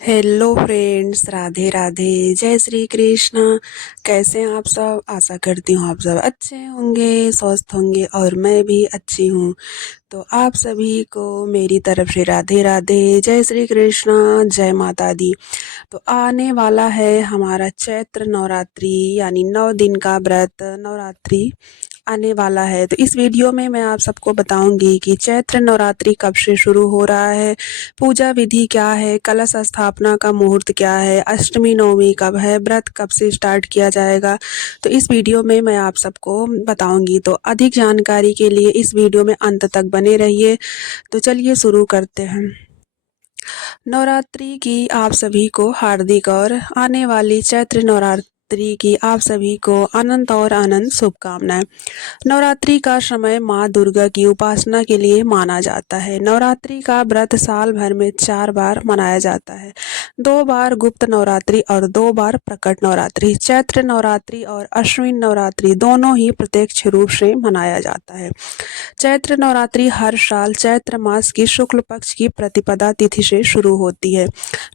Hello friends, Radhe Radhe, जय श्री कृष्ण। कैसे हैं आप सब? आशा करती हूँ आप सब अच्छे होंगे, स्वस्थ होंगे और मैं भी अच्छी हूँ। तो आप सभी को मेरी तरफ से राधे राधे, जय श्री कृष्ण, जय माता दी। तो आने वाला है हमारा चैत्र नवरात्रि, यानी 9 दिन का व्रत नवरात्रि आने वाला है। तो इस वीडियो में मैं आप सबको बताऊंगी कि चैत्र नवरात्रि कब से शुरू हो रहा है, पूजा विधि क्या है, कलश स्थापना का मुहूर्त क्या है, अष्टमी नवमी कब है, व्रत कब से स्टार्ट किया जाएगा। तो इस वीडियो में मैं आप सबको बताऊंगी। तो अधिक जानकारी के लिए इस वीडियो में अंत तक बने रहिए। तो चलिए शुरू करते हैं। नवरात्रि की आप सभी को हार्दिक और आने वाली चैत्र नवरात्रि की आप सभी को अनंत और अनंत शुभकामनाएं। नवरात्रि का समय माँ दुर्गा की उपासना के लिए माना जाता है। नवरात्रि का व्रत साल भर में 4 बार मनाया जाता है। 2 बार गुप्त नवरात्रि और 2 बार प्रकट नवरात्रि। चैत्र नवरात्रि और अश्विन नवरात्रि दोनों ही प्रत्यक्ष रूप से मनाया जाता है। चैत्र नवरात्रि हर साल चैत्र मास की शुक्ल पक्ष की प्रतिपदा तिथि से शुरू होती है।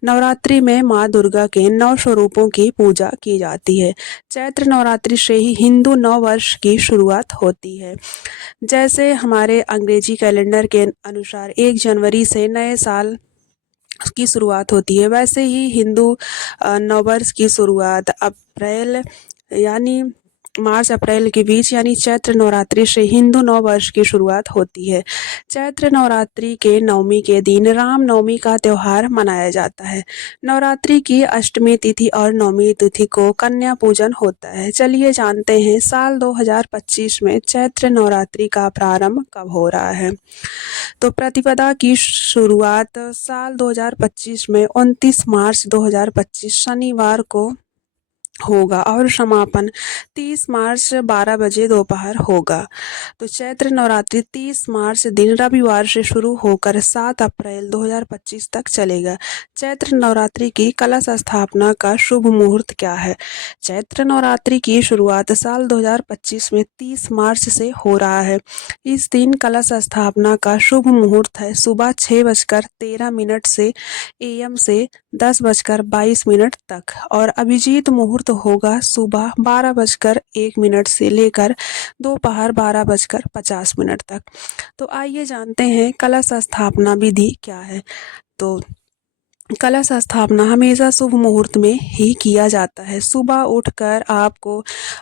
नवरात्रि में माँ दुर्गा के 9 स्वरूपों की पूजा की जाती है। चैत्र नवरात्रि से ही हिंदू नव वर्ष की शुरुआत होती है। जैसे हमारे अंग्रेजी कैलेंडर के अनुसार 1 जनवरी से नए साल की शुरुआत होती है, वैसे ही हिंदू नववर्ष की शुरुआत अप्रैल यानी मार्च अप्रैल के बीच यानी चैत्र नवरात्रि से हिंदू नव वर्ष की शुरुआत होती है। चैत्र नवरात्रि के नवमी के दिन राम नवमी का त्योहार मनाया जाता है। नवरात्रि की अष्टमी तिथि और नवमी तिथि को कन्या पूजन होता है। चलिए जानते हैं साल 2025 में चैत्र नवरात्रि का प्रारंभ कब हो रहा है। तो प्रतिपदा की शुरुआत साल 2025 में 29 मार्च 2025 शनिवार को होगा और समापन 30 मार्च 12 बजे दोपहर होगा। तो चैत्र नवरात्रि 30 मार्च दिन रविवार से शुरू होकर 7 अप्रैल 2025 तक चलेगा। चैत्र नवरात्रि की कलश स्थापना का शुभ मुहूर्त क्या है? चैत्र नवरात्रि की शुरुआत साल 2025 में 30 मार्च से हो रहा है। इस दिन कलश स्थापना का शुभ मुहूर्त है सुबह 6:13 से एएम से 10:22 तक और अभिजीत मुहूर्त होगा सुबह 12:01 से लेकर दोपहर 12:50 तक। तो आइए जानते हैं कलश स्थापना विधि क्या है। तो कलश स्थापना हमेशा शुभ मुहूर्त में ही किया जाता है। सुबह उठकर आपको,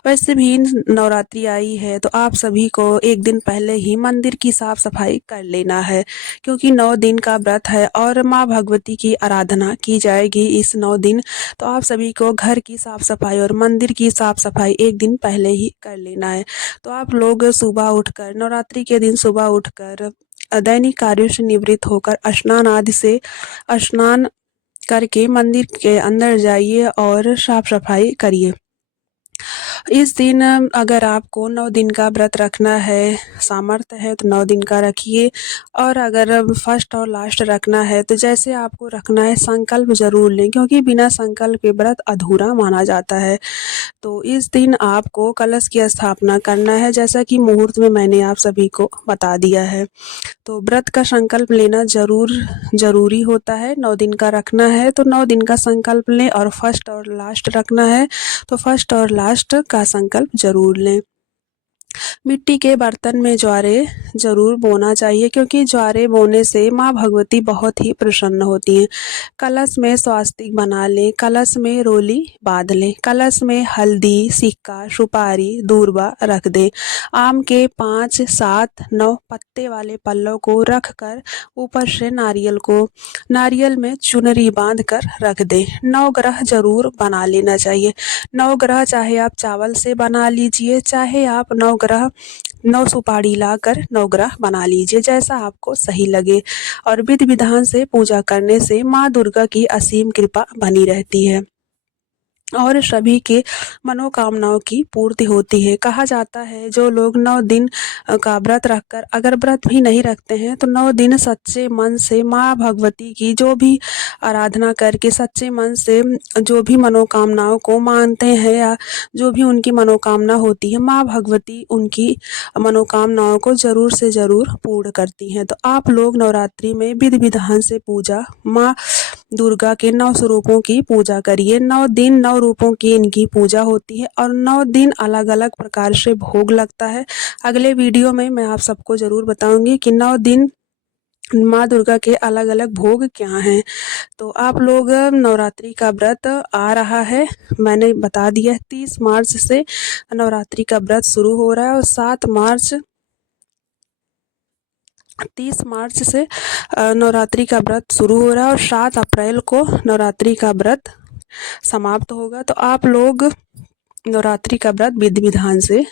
वैसे भी नवरात्रि आई है तो आप सभी को एक दिन पहले ही मंदिर की साफ सफाई कर लेना है, क्योंकि 9 दिन का व्रत है और माँ भगवती की आराधना की जाएगी इस 9 दिन। तो आप सभी को घर की साफ सफाई और मंदिर की साफ सफाई एक दिन पहले ही कर लेना है। तो आप लोग सुबह उठकर, नवरात्रि के दिन सुबह उठकर दैनिक कार्यों से निवृत्त होकर स्नान करके मंदिर के अंदर जाइए और साफ सफाई करिए। इस दिन अगर आपको 9 दिन का व्रत रखना है, सामर्थ्य है तो 9 दिन का रखिए, और अगर फर्स्ट और लास्ट रखना है तो जैसे आपको रखना है संकल्प जरूर लें, क्योंकि बिना संकल्प के व्रत अधूरा माना जाता है। तो इस दिन आपको कलश की स्थापना करना है, जैसा कि मुहूर्त में मैंने आप सभी को बता दिया है। तो व्रत का संकल्प लेना जरूरी होता है। 9 दिन का रखना है तो 9 दिन का संकल्प लें, और फर्स्ट और लास्ट रखना है तो फर्स्ट और लास्ट का संकल्प जरूर लें। मिट्टी के बर्तन में ज्वारे जरूर बोना चाहिए, क्योंकि ज्वारे बोने से माँ भगवती बहुत ही प्रसन्न होती हैं। कलश में स्वास्तिक बना लें, कलश में रोली बांध लें, कलश में हल्दी, सिक्का, सुपारी, दूर्वा रख दें। आम के 5, 7, 9 पत्ते वाले पल्लव को रख कर ऊपर से नारियल में चुनरी बांध कर रख दें। 9 ग्रह जरूर बना लेना चाहिए। 9 ग्रह चाहे आप चावल से बना लीजिए, चाहे आप 9 सुपारी लाकर 9 ग्रह बना लीजिए, जैसा आपको सही लगे। और विधि विधान से पूजा करने से माँ दुर्गा की असीम कृपा बनी रहती है और सभी के मनोकामनाओं की पूर्ति होती है। कहा जाता है जो लोग 9 दिन का व्रत रखकर अगर व्रत भी नहीं रखते हैं तो 9 दिन सच्चे मन से माँ भगवती की जो भी आराधना करके सच्चे मन से जो भी मनोकामनाओं को मानते हैं या जो भी उनकी मनोकामना होती है, माँ भगवती उनकी मनोकामनाओं को जरूर से जरूर पूर्ण करती हैं। तो आप लोग नवरात्रि में विधि विधान से पूजा माँ दुर्गा के 9 स्वरूपों की पूजा करिए। 9 दिन 9 रूपों की इनकी पूजा होती है और 9 दिन अलग अलग प्रकार से भोग लगता है। अगले वीडियो में मैं आप सबको ज़रूर बताऊंगी कि 9 दिन माँ दुर्गा के अलग अलग भोग क्या हैं। तो आप लोग नवरात्रि का व्रत आ रहा है, मैंने बता दिया है 30 मार्च से नवरात्रि का व्रत शुरू हो रहा है और 30 मार्च से नवरात्रि का व्रत शुरू हो रहा है और 7 अप्रैल को नवरात्रि का व्रत समाप्त होगा। तो आप लोग नवरात्रि का व्रत विधि विधान से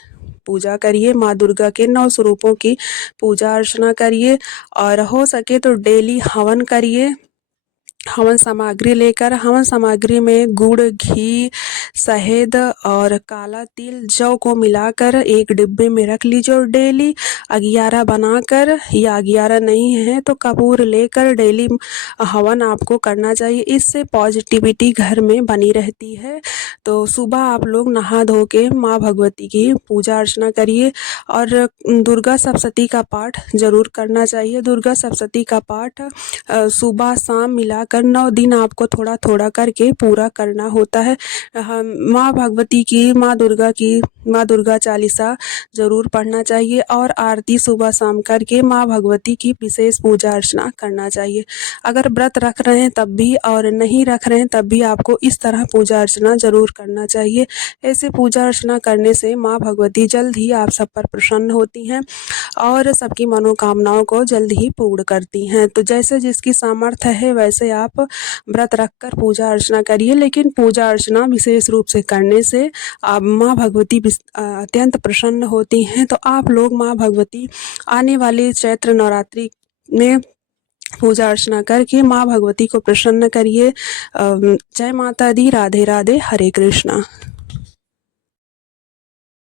पूजा करिए, माँ दुर्गा के 9 स्वरूपों की पूजा अर्चना करिए और हो सके तो डेली हवन करिए। हवन सामग्री लेकर, हवन सामग्री में गुड़, घी, शहद और काला तिल, जौ को मिलाकर एक डिब्बे में रख लीजिए और डेली 11 बनाकर, या 11 नहीं है तो कपूर लेकर डेली हवन आपको करना चाहिए। इससे पॉजिटिविटी घर में बनी रहती है। तो सुबह आप लोग नहा धो के माँ भगवती की पूजा अर्चना करिए और दुर्गा सप्तशती का पाठ जरूर करना चाहिए। दुर्गा सप्तशती का पाठ सुबह शाम मिलाकर 9 दिन आपको थोड़ा थोड़ा करके पूरा करना होता है। माँ भगवती की, माँ दुर्गा चालीसा ज़रूर पढ़ना चाहिए और आरती सुबह शाम करके माँ भगवती की विशेष पूजा अर्चना करना चाहिए। अगर व्रत रख रहे हैं तब भी और नहीं रख रहे हैं तब भी आपको इस तरह पूजा अर्चना ज़रूर करना चाहिए। ऐसे पूजा अर्चना करने से माँ भगवती जल्द ही आप सब पर प्रसन्न होती हैं और सबकी मनोकामनाओं को जल्द ही पूर्ण करती हैं। तो जैसे जिसकी सामर्थ्य है वैसे आप व्रत रखकर पूजा अर्चना करिए, लेकिन पूजा अर्चना विशेष रूप से करने से आप माँ भगवती अत्यंत प्रसन्न होती हैं। तो आप लोग माँ भगवती आने वाली चैत्र नवरात्रि में पूजा अर्चना करके माँ भगवती को प्रसन्न करिए। जय माता दी। राधे राधे। हरे कृष्णा।